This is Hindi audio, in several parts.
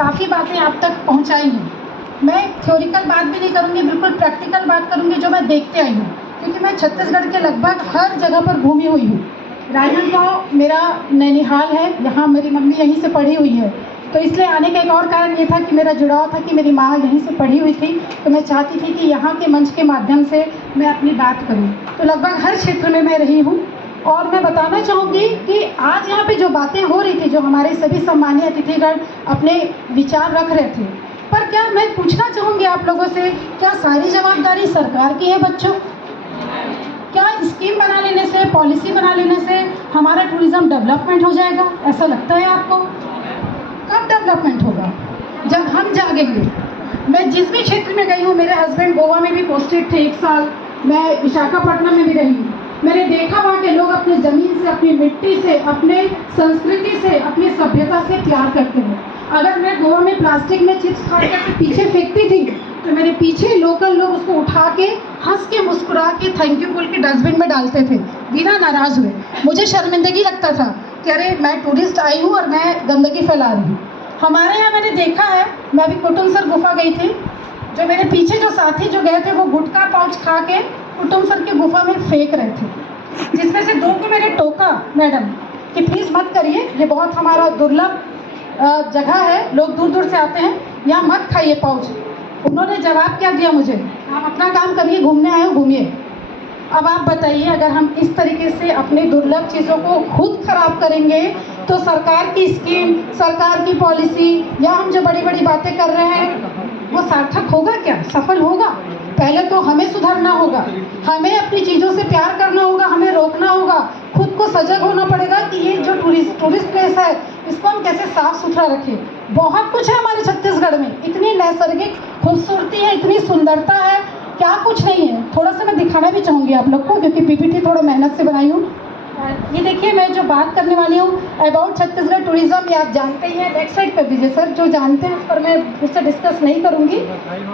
काफ़ी बातें आप तक पहुंचाई हैं। मैं थ्योरिकल बात भी नहीं करूंगी, बिल्कुल प्रैक्टिकल बात करूंगी जो मैं देखते आई हूँ, क्योंकि मैं छत्तीसगढ़ के लगभग हर जगह पर घूमी हुई हूँ। राजनांदगांव मेरा नैनीहाल है, यहाँ मेरी मम्मी यहीं से पढ़ी हुई है, तो इसलिए आने का एक और कारण ये था कि मेरा जुड़ाव था कि मेरी माँ यहीं से पढ़ी हुई थी, तो मैं चाहती थी कि यहाँ के मंच के माध्यम से मैं अपनी बात करूँ। तो लगभग हर क्षेत्र में मैं रही हूँ और मैं बताना चाहूँगी कि आज यहाँ पे जो बातें हो रही थी, जो हमारे सभी सम्मानीय अतिथिगण अपने विचार रख रहे थे, पर क्या मैं पूछना चाहूँगी आप लोगों से, क्या सारी जवाबदारी सरकार की है बच्चों? क्या स्कीम बना लेने से, पॉलिसी बना लेने से हमारा टूरिज़्म डेवलपमेंट हो जाएगा? ऐसा लगता है आपको? कब डेवलपमेंट होगा? जब हम जागेंगे। मैं जिस भी क्षेत्र में गई हूँ, मेरे हस्बैंड गोवा में भी पोस्टेड थे 1 साल, मैं विशाखापट्टनम में भी रही हूँ। मैंने देखा वहाँ के लोग अपनी ज़मीन से, अपनी मिट्टी से, अपने संस्कृति से, अपनी सभ्यता से प्यार करते हैं। अगर मैं गोवा में प्लास्टिक में चिप्स खा के पीछे फेंकती थी, तो मेरे पीछे लोकल लोग उसको उठा के हंस के मुस्कुरा के थैंक यू बोल के डस्टबिन में डालते थे, बिना नाराज़ हुए। मुझे शर्मिंदगी लगता था कि अरे मैं टूरिस्ट आई हूँ और मैं गंदगी फैला रही हूँ। हमारे यहाँ मैंने देखा है, मैं अभी कुटुमसर गुफा गई थी, जो मेरे पीछे जो साथी जो गए थे वो गुटखा पाउच खा के कुटुमसर की गुफा में फेंक रहे थे, जिसमें से 2 को मैंने टोका मैडम कि प्लीज़ मत करिए, ये बहुत हमारा दुर्लभ जगह है, लोग दूर दूर से आते हैं, यहाँ मत खाइए पाउच। उन्होंने जवाब क्या दिया मुझे, आप अपना काम करिए, घूमने आए हो घूमिए। अब आप बताइए, अगर हम इस तरीके से अपने दुर्लभ चीज़ों को खुद खराब करेंगे तो सरकार की स्कीम, सरकार की पॉलिसी या हम जो बड़ी बड़ी बातें कर रहे हैं वो सार्थक होगा क्या, सफल होगा? पहले तो हमें सुधरना होगा, हमें अपनी चीज़ों से प्यार करना होगा, हमें रोकना होगा, खुद को सजग होना पड़ेगा कि ये जो टूरिस्ट प्लेस है इसको हम कैसे साफ सुथरा रखें। बहुत कुछ है हमारे छत्तीसगढ़ में, इतनी नैसर्गिक खूबसूरती है, इतनी सुंदरता है, क्या कुछ नहीं है। थोड़ा सा मैं दिखाना भी चाहूँगी आप लोग को, क्योंकि पीपीटी थोड़ा मेहनत से बनाई हूँ। ये देखिए, मैं जो बात करने वाली हूँ अबाउट छत्तीसगढ़ टूरिज़्म, ये आप जानते ही हैं। नेक्स्ट साइड पर दीजिए सर, जो जानते हैं उस पर मैं उससे डिस्कस नहीं करूँगी।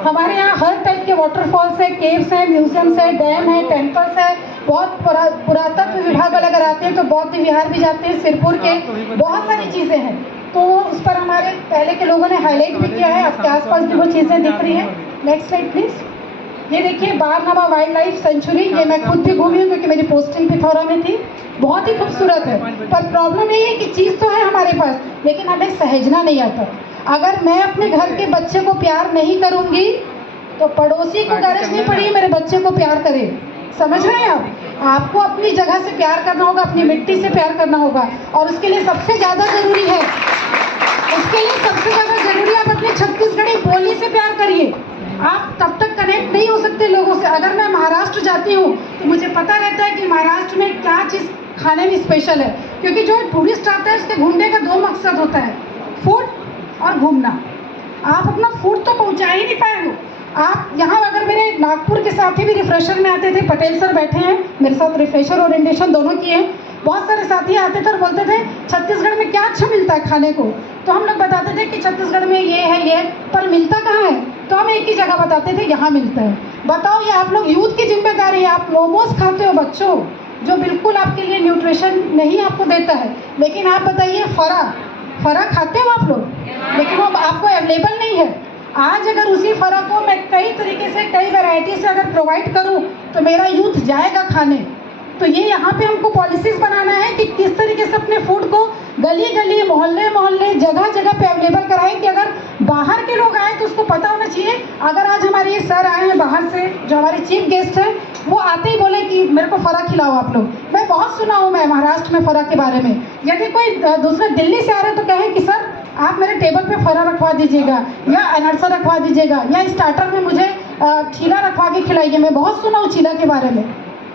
हमारे यहाँ हर टाइप के वाटरफॉल्स है, केव्स हैं, म्यूजियम्स है, डैम है, टेम्पल्स है, बहुत पुरातत्व विभाग वाले अगर आते हैं तो बौद्ध विहार भी जाते हैं, सिरपुर के, बहुत सारी चीज़ें हैं। तो उस पर हमारे पहले के लोगों ने हाईलाइट भी किया है, आपके आसपास भी वो चीज़ें दिख रही हैं। Next slide please. ये देखिए बारनावा वाइल्ड लाइफ सेंचुरी, ये मैं खुद भी घूमी हूँ क्योंकि मेरी पोस्टिंग पिथौरा में थी, बहुत ही खूबसूरत है। पर प्रॉब्लम ये है कि चीज़ तो है हमारे पास, लेकिन हमें सहेजना नहीं आता। अगर मैं अपने घर के बच्चे को प्यार नहीं करूँगी तो पड़ोसी को गरज नहीं पड़ी मेरे बच्चे को प्यार करे। समझ रहे हैं आप? आपको अपनी जगह से प्यार करना होगा, अपनी मिट्टी से प्यार करना होगा, और उसके लिए सबसे ज़्यादा ज़रूरी है, उसके लिए सबसे ज़्यादा ज़रूरी है आप अपनी छत्तीसगढ़ी बोली से प्यार करिए। आप तब तक कनेक्ट नहीं हो सकते लोगों से। अगर मैं महाराष्ट्र जाती हूँ तो मुझे पता रहता है कि महाराष्ट्र में क्या चीज़ खाने में स्पेशल है, क्योंकि जो टूरिस्ट आता है उसके घूमने का 2 मकसद होता है, फूड और घूमना। आप अपना फूड तो पहुँचा ही नहीं पाए हो। आप यहाँ, अगर मेरे नागपुर के साथी भी रिफ्रेशर में आते थे, पटेल सर बैठे हैं मेरे साथ, रिफ्रेशर ओरिएंटेशन दोनों किए हैं, बहुत सारे साथी आते थे और बोलते थे छत्तीसगढ़ में क्या अच्छा मिलता है खाने को, तो हम लोग बताते थे कि छत्तीसगढ़ में ये है ये, पर मिलता कहाँ है? तो हम एक ही जगह बताते थे, यहाँ मिलता है। बताओ, ये आप लोग यूथ की जिम्मेदारी है। आप मोमोज खाते हो बच्चों, जो बिल्कुल आपके लिए न्यूट्रिशन नहीं आपको देता है, लेकिन आप बताइए फरा खाते हो आप लोग, लेकिन वो आपको अवेलेबल नहीं है। आज अगर उसी फरा को मैं कई तरीके से, कई वैरायटी से अगर प्रोवाइड करूं तो मेरा यूथ जाएगा खाने। तो ये यहाँ पे हमको पॉलिसीज़ बनाना है कि किस तरीके से अपने फूड को गली गली, मोहल्ले मोहल्ले, जगह जगह पे अवेलेबल कराएं कि अगर बाहर के लोग आए तो उसको पता होना चाहिए। अगर आज हमारे ये सर आए हैं बाहर से, जो हमारे चीफ गेस्ट हैं, वो आते ही बोले कि मेरे को फरा खिलाओ आप लोग। मैं बहुत सुना हूँ मैं महाराष्ट्र में फरा के बारे में। यदि कोई दूसरे दिल्ली से आ रहे हैं तो कहें कि सर आप मेरे टेबल पे फरा रखवा दीजिएगा, या अनरसा रखवा दीजिएगा, या स्टार्टर में मुझे चीला रखवा के खिलाइए। मैं बहुत सुना हूँ चीला के बारे में।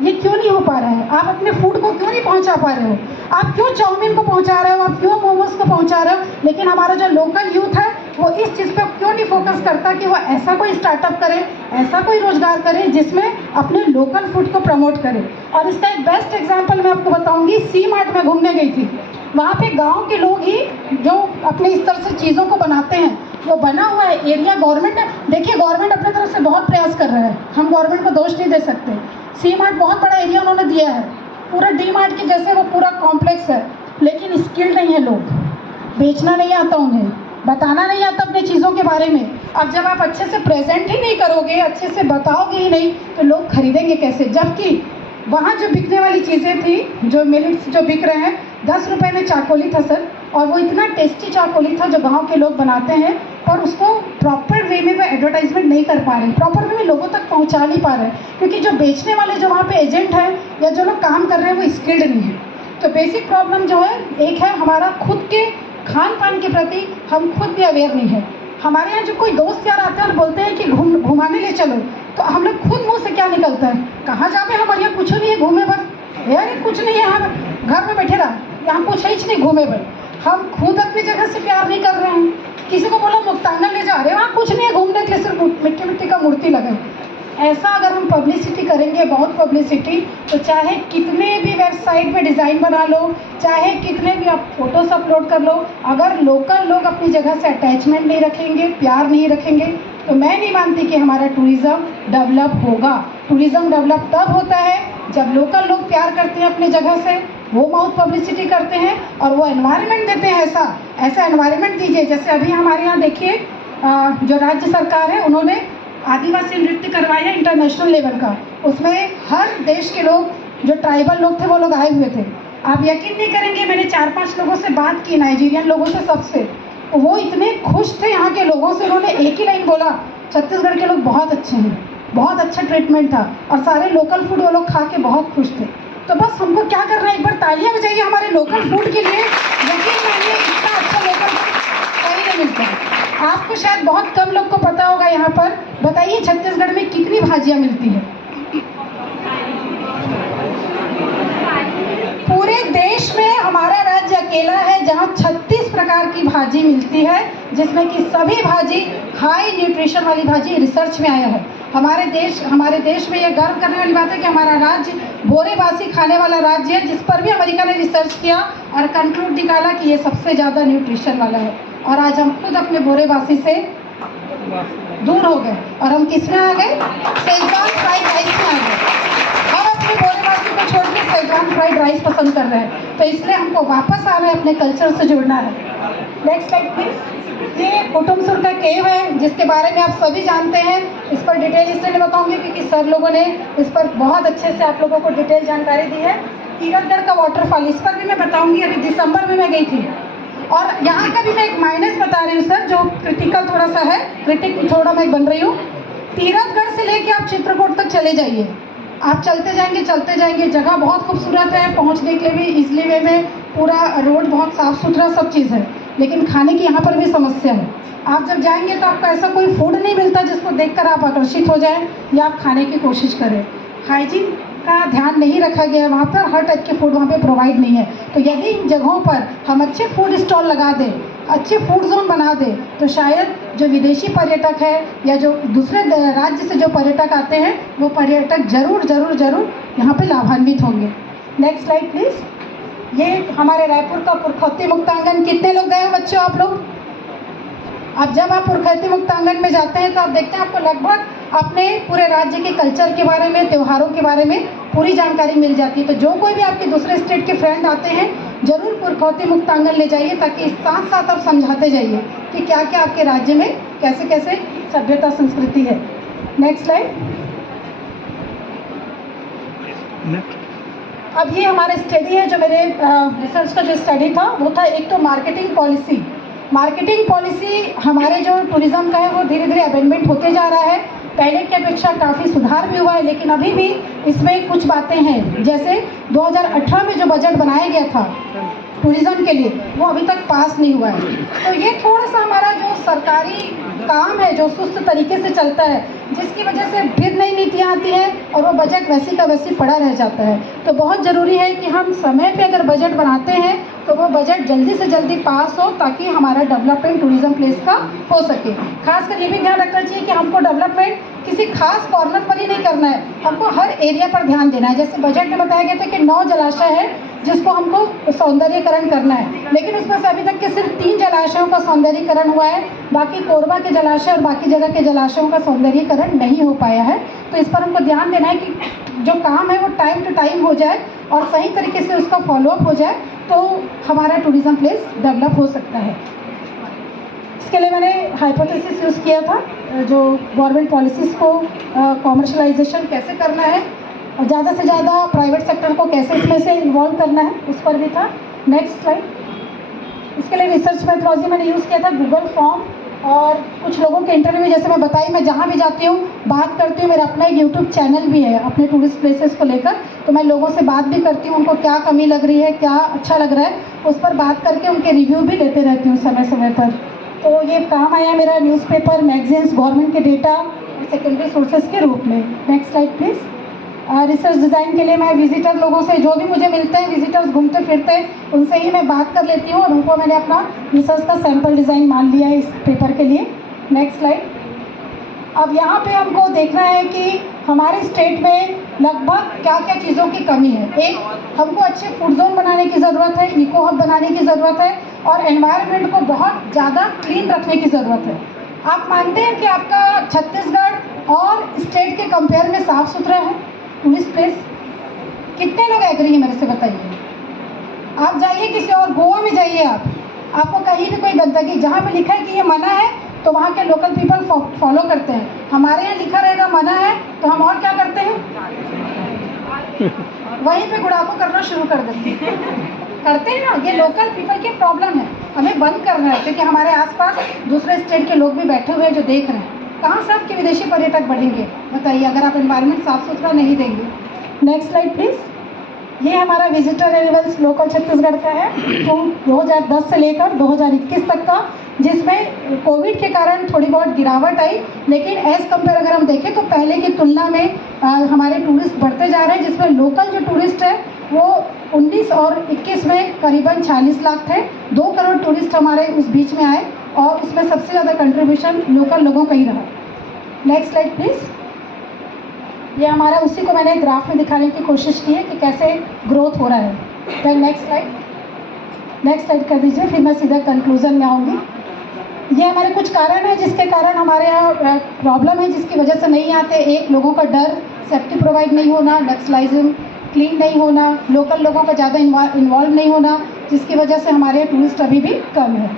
ये क्यों नहीं हो पा रहा है? आप अपने फूड को क्यों नहीं पहुंचा पा रहे हो? आप क्यों चाउमीन को पहुंचा रहे हो? आप क्यों मोमोज को पहुंचा रहे हो? लेकिन हमारा जो लोकल यूथ है वो इस चीज़ पे क्यों नहीं फोकस करता कि वो ऐसा कोई स्टार्टअप करे, ऐसा कोई रोजगार करे जिसमें अपने लोकल फूड को प्रमोट करे। और इसका एक बेस्ट एग्जाम्पल मैं आपको बताऊंगी। सी मार्ट में घूमने गई थी, वहाँ पे गांव के लोग ही जो अपने इस तरह से चीज़ों को बनाते हैं, वो बना हुआ है एरिया गवर्नमेंट है। देखिए गवर्नमेंट अपने तरफ से बहुत प्रयास कर रहा है, हम गवर्नमेंट को दोष नहीं दे सकते। सी मार्ट बहुत बड़ा एरिया उन्होंने दिया है, पूरा डी मार्ट की जैसे वो पूरा कॉम्प्लेक्स है, लेकिन स्किल्ड नहीं है लोग, बेचना नहीं आता उन्हें, बताना नहीं आता अपने चीज़ों के बारे में। अब जब आप अच्छे से प्रेजेंट ही नहीं करोगे, अच्छे से बताओगे ही नहीं, तो लोग खरीदेंगे कैसे? जबकि वहाँ जो बिकने वाली चीज़ें थी, जो मिलेट्स जो बिक रहे हैं, 10 रुपये में चाकोली था सर, और वो इतना टेस्टी चाकोली था जो गांव के लोग बनाते हैं, पर उसको प्रॉपर वे में वो एडवर्टाइजमेंट नहीं कर पा रहे हैं, प्रॉपर वे में लोगों तक पहुंचा नहीं पा रहे हैं, क्योंकि जो बेचने वाले जो वहाँ पे एजेंट हैं या जो लोग काम कर रहे हैं वो स्किल्ड नहीं है। तो बेसिक प्रॉब्लम जो है, एक है हमारा खुद के खान पान के प्रति हम खुद भी अवेयर नहीं है। हमारे यहाँ जो कोई दोस्त यार आते हैं और बोलते हैं कि घुमाने ले चलो, तो हम लोग खुद मुँह से क्या निकलता है, कहाँ जावे, हमारे यहाँ कुछ नहीं है, घूमे बस यार, कुछ नहीं है, हम घर में बैठे रहा, यहाँ कुछ है ही नहीं, घूमे बस। हम खुद अपनी जगह से प्यार नहीं कर रहे हैं। किसी को बोला मुक्तांगन ले जा रहे हैं, वहाँ कुछ नहीं है घूमने के लिए, सिर्फ मिट्टी मिट्टी का मूर्ति लगे। ऐसा अगर हम पब्लिसिटी करेंगे, बहुत पब्लिसिटी, तो चाहे कितने भी वेबसाइट पे डिज़ाइन बना लो, चाहे कितने भी आप फोटोस अपलोड कर लो, अगर लोकल लोग अपनी जगह से अटैचमेंट नहीं रखेंगे, प्यार नहीं रखेंगे, तो मैं नहीं मानती कि हमारा टूरिज़्म डेवलप होगा। टूरिज़्म डेवलप तब होता है जब लोकल लोग प्यार करते हैं अपनी जगह से, वो माउथ पब्लिसिटी करते हैं और वो एनवायरनमेंट देते हैं। ऐसा एनवायरनमेंट दीजिए, जैसे अभी हमारे यहाँ देखिए, जो राज्य सरकार है उन्होंने आदिवासी नृत्य करवाया इंटरनेशनल लेवल का, उसमें हर देश के लोग, जो ट्राइबल लोग थे वो लोग आए हुए थे। आप यकीन नहीं करेंगे, मैंने 4-5 लोगों से बात की, नाइजीरियन लोगों से, सबसे, वो इतने खुश थे यहाँ के लोगों से। उन्होंने एक ही लाइन बोला, छत्तीसगढ़ के लोग बहुत अच्छे हैं, बहुत अच्छा ट्रीटमेंट था, और सारे लोकल फूड वो लोग खा के बहुत खुश थे। तो बस हमको क्या करना है, एक बार तालियां बजाइए हमारे लोकल फूड के लिए। यकीन मानिए, इतना अच्छा लोकल फूड कहीं नहीं मिलता है। आपको शायद बहुत कम लोग को पता होगा। यहाँ पर बताइए, छत्तीसगढ़ में कितनी भाजियाँ मिलती है? पूरे देश में हमारा राज्य अकेला है जहाँ 36 प्रकार की भाजी मिलती है, जिसमें कि सभी भाजी हाई न्यूट्रिशन वाली भाजी रिसर्च में आया है। हमारे देश में यह गर्व करने वाली बात है कि हमारा राज्य बोरेबासी खाने वाला राज्य है, जिस पर भी अमेरिका ने रिसर्च किया और कंक्लूड निकाला कि ये सबसे ज़्यादा न्यूट्रिशन वाला है। और आज हम खुद अपने बोरेबासी से दूर हो गए और हम किस में आ गए? शेजवान फ्राइड राइस में आ गए। हम अपने बोरेबासी को छोड़ के शेजवान फ्राइड राइस पसंद कर रहे हैं। तो इसलिए हमको वापस आना है, अपने कल्चर से जुड़ना है। Next slide please. ये कुटुमसुर का केव है, जिसके बारे में आप सभी जानते हैं। इस पर डिटेल इसलिए नहीं बताऊंगी क्योंकि सर लोगों ने इस पर बहुत अच्छे से आप लोगों को डिटेल जानकारी दी है। तीरथगढ़ का वाटरफॉल, इस पर भी मैं बताऊंगी। अभी दिसंबर में मैं गई थी, और यहाँ का भी मैं एक माइनस बता रही हूँ सर, जो क्रिटिकल थोड़ा सा है, क्रिटिक थोड़ा मैं बन रही हूँ। तीरथगढ़ से लेके आप चित्रकूट तक चले जाइए, आप चलते जाएंगे, जगह बहुत खूबसूरत है, पहुँचने के लिए भी इजली वे में, पूरा रोड बहुत साफ़ सुथरा, सब चीज़ है। लेकिन खाने की यहाँ पर भी समस्या है। आप जब जाएंगे तो आपको ऐसा कोई फूड नहीं मिलता जिसको देखकर आप आकर्षित हो जाएं या आप खाने की कोशिश करें। हाइजीन का ध्यान नहीं रखा गया है, वहाँ पर हर टाइप के फूड वहाँ पे प्रोवाइड नहीं है। तो यदि इन जगहों पर हम अच्छे फूड स्टॉल लगा दें, अच्छे फूड जोन बना दें, तो शायद जो विदेशी पर्यटक है या जो दूसरे राज्य से जो पर्यटक आते हैं, वो पर्यटक ज़रूर यहाँ पे लाभान्वित होंगे। Next slide please. ये हमारे रायपुर का पुरखौती मुक्तांगन, कितने लोग गए हैं बच्चों आप लोग? अब जब आप पुरखौती मुक्तांगन में जाते हैं तो आप देखते हैं आपको लगभग अपने पूरे राज्य के कल्चर के बारे में, त्योहारों के बारे में पूरी जानकारी मिल जाती है। तो जो कोई भी आपके दूसरे स्टेट के फ्रेंड आते हैं, जरूर पुरखौती मुक्तांगन ले जाइए, ताकि साथ साथ आप समझाते जाइए कि क्या क्या आपके राज्य में कैसे कैसे सभ्यता संस्कृति है। Next slide. अब ये हमारे स्टडी है, जो मेरे रिसर्च का जो स्टडी था वो था, एक तो मार्केटिंग पॉलिसी हमारे जो टूरिज़्म का है वो धीरे धीरे अमेंडमेंट होते जा रहा है। पहले की अपेक्षा काफ़ी सुधार भी हुआ है, लेकिन अभी भी इसमें कुछ बातें हैं। जैसे 2018 में जो बजट बनाया गया था टूरिज़्म के लिए, वो अभी तक पास नहीं हुआ है। तो ये थोड़ा सा हमारा जो सरकारी काम है जो सुस्त तरीके से चलता है, जिसकी वजह से फिर नई नीतियाँ आती हैं और वो बजट वैसी का वैसी पड़ा रह जाता है। तो बहुत ज़रूरी है कि हम समय पे अगर बजट बनाते हैं तो वो बजट जल्दी से जल्दी पास हो, ताकि हमारा डेवलपमेंट टूरिज़्म प्लेस का हो सके। खासकर ये भी ध्यान रखना चाहिए कि हमको डेवलपमेंट किसी खास कॉर्नर पर ही नहीं करना है, हमको हर एरिया पर ध्यान देना है। जैसे बजट में बताया गया था कि 9 जलाशय है जिसको हमको सौंदर्यीकरण करना है, लेकिन उसमें से अभी तक के सिर्फ 3 जलाशयों का सौंदर्यीकरण हुआ है। बाकी कोरबा के जलाशय और बाकी जगह के जलाशयों का सौंदर्यीकरण नहीं हो पाया है। तो इस पर हमको ध्यान देना है कि जो काम है वो टाइम टू टाइम हो जाए और सही तरीके से उसका फॉलोअप हो जाए, तो हमारा टूरिज़्म प्लेस डेवलप हो सकता है। इसके लिए मैंने हाइपोथेसिस यूज़ किया था, जो गवर्नमेंट पॉलिसीज़ को कॉमर्शलाइजेशन कैसे करना है और ज़्यादा से ज़्यादा प्राइवेट सेक्टर को कैसे इसमें से इन्वॉल्व करना है, उस पर भी था। Next slide. इसके लिए रिसर्च मेथोडोलॉजी मैंने यूज़ किया था गूगल फॉर्म, और कुछ लोगों के इंटरव्यू जैसे मैं बताई, मैं जहाँ भी जाती हूँ बात करती हूँ। मेरा अपना एक यूट्यूब चैनल भी है अपने टूरिस्ट प्लेसेस को लेकर, तो मैं लोगों से बात भी करती हूँ, उनको क्या कमी लग रही है, क्या अच्छा लग रहा है, उस पर बात करके उनके रिव्यू भी लेते रहती हूँ समय समय पर। तो ये काम आया मेरा न्यूज़पेपर, मैगजीन्स, गवर्नमेंट के डेटा और सेकेंडरी सोर्सेज के रूप में। Next slide please. Research design के लिए मैं विजिटर लोगों से, जो भी मुझे मिलते हैं विजिटर्स घूमते फिरते, उनसे ही मैं बात कर लेती हूँ और उनको मैंने अपना रिसर्च का सैम्पल डिज़ाइन मान लिया है इस पेपर के लिए। Next slide. अब यहाँ पे हमको देखना है कि हमारे स्टेट में लगभग क्या क्या चीज़ों की कमी है। एक, हमको अच्छे फूड जोन बनाने की ज़रूरत है, इको हब बनाने की ज़रूरत है, और एनवायरनमेंट को बहुत ज़्यादा क्लीन रखने की ज़रूरत है। आप मानते हैं कि आपका छत्तीसगढ़ और स्टेट के कंपेयर में साफ़ सुथरा है टूरिस्ट प्लेस? कितने लोग एग्री हैं मेरे से बताइए। आप जाइए किसी और, गोवा में जाइए आप, आपको कहीं भी कोई गंदगी, जहाँ पे लिखा है कि ये मना है तो वहाँ के लोकल पीपल फॉलो करते हैं। हमारे यहाँ लिखा रहेगा मना है तो हम और क्या करते हैं, वहीं पे गुड़ाखो करना शुरू कर देते हैं। करते हैं ना, ये लोकल पीपल की प्रॉब्लम है, हमें बंद करना है, क्योंकि हमारे आसपास दूसरे स्टेट के लोग भी बैठे हुए हैं जो देख रहे हैं। कहाँ से आपके विदेशी पर्यटक बढ़ेंगे बताइए, अगर आप एनवायरनमेंट साफ सुथरा नहीं देंगे। Next slide please. ये हमारा विजिटर अराइवल्स लोकल छत्तीसगढ़ का है, तो 2010 से लेकर 2021 तक का, जिसमें कोविड के कारण थोड़ी बहुत गिरावट आई, लेकिन एज़ कम्पेयर अगर हम देखें तो पहले की तुलना में हमारे टूरिस्ट बढ़ते जा रहे हैं, जिसमें लोकल जो टूरिस्ट है वो 19 और 21 में करीबन 46 लाख थे। 2 करोड़ टूरिस्ट हमारे उस बीच में आए, और उसमें सबसे ज़्यादा कंट्रीब्यूशन लोकल लोगों का ही रहा। Next slide please. ये हमारा, उसी को मैंने ग्राफ में दिखाने की कोशिश की है कि कैसे ग्रोथ हो रहा है। देन नेक्स्ट स्लाइड कर दीजिए, फिर मैं सीधा कंक्लूजन में आऊँगी। ये हमारे कुछ कारण हैं जिसके कारण हमारे यहाँ प्रॉब्लम है, जिसकी वजह से नहीं आते। एक, लोगों का डर, सेफ्टी प्रोवाइड नहीं होना, नक्सलाइज्म, क्लीन नहीं होना, लोकल लोगों का ज़्यादा इन्वॉल्व नहीं होना, जिसकी वजह से हमारे टूरिस्ट अभी भी कम है।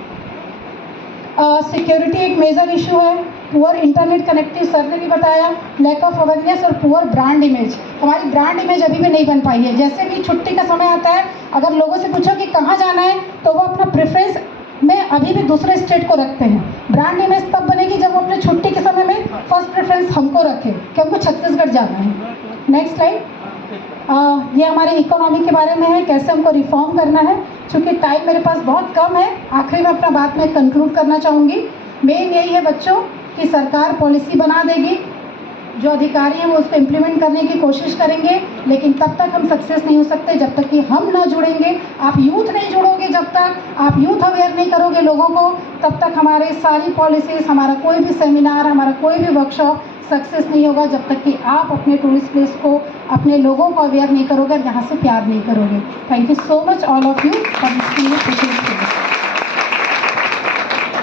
सिक्योरिटी एक मेजर इशू है, पुअर इंटरनेट कनेक्टिव, सर ने भी बताया, लैक ऑफ अवेयरनेस और पुअर ब्रांड इमेज। हमारी ब्रांड इमेज अभी भी नहीं बन पाई है। जैसे भी छुट्टी का समय आता है, अगर लोगों से पूछो कि कहाँ जाना है, तो वो अपना प्रेफरेंस में अभी भी दूसरे स्टेट को रखते हैं। ब्रांड इमेज तब बनेगी जब वो अपने छुट्टी के समय में फर्स्ट प्रेफरेंस हमको रखें कि हमको छत्तीसगढ़ जाना है। Next slide. ये हमारे इकोनॉमी के बारे में है, कैसे हमको रिफॉर्म करना है। चूँकि टाइम मेरे पास बहुत कम है, आखिरी में अपना बात में कंक्लूड करना चाहूँगी। मेन यही है बच्चों कि सरकार पॉलिसी बना देगी, जो अधिकारी हैं वो उसको इम्प्लीमेंट करने की कोशिश करेंगे, लेकिन तब तक हम सक्सेस नहीं हो सकते जब तक कि हम ना जुड़ेंगे। आप यूथ नहीं जुड़ोगे, जब तक आप यूथ अवेयर नहीं करोगे लोगों को, तब तक हमारे सारी पॉलिसीज़, हमारा कोई भी सेमिनार, हमारा कोई भी वर्कशॉप सक्सेस नहीं होगा, जब तक कि आप अपने टूरिस्ट प्लेस को, अपने लोगों को अवेयर नहीं करोगे, यहाँ से प्यार नहीं करोगे। Thank you so much all of you for this.